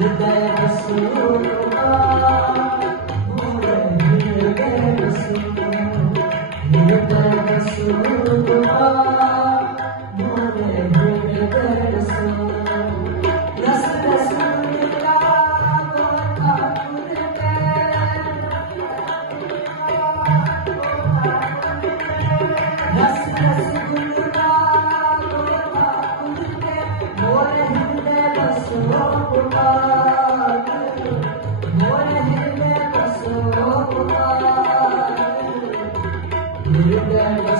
Thank you. Obrigado.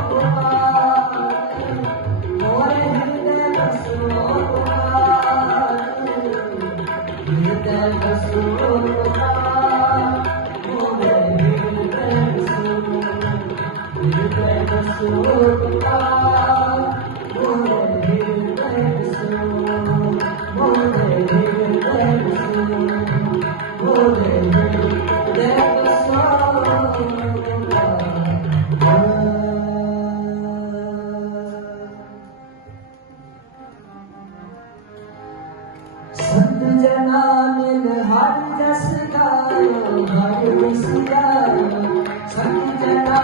Thank you. संत जना मिल हर जस गायो हर जस गायो। संत जना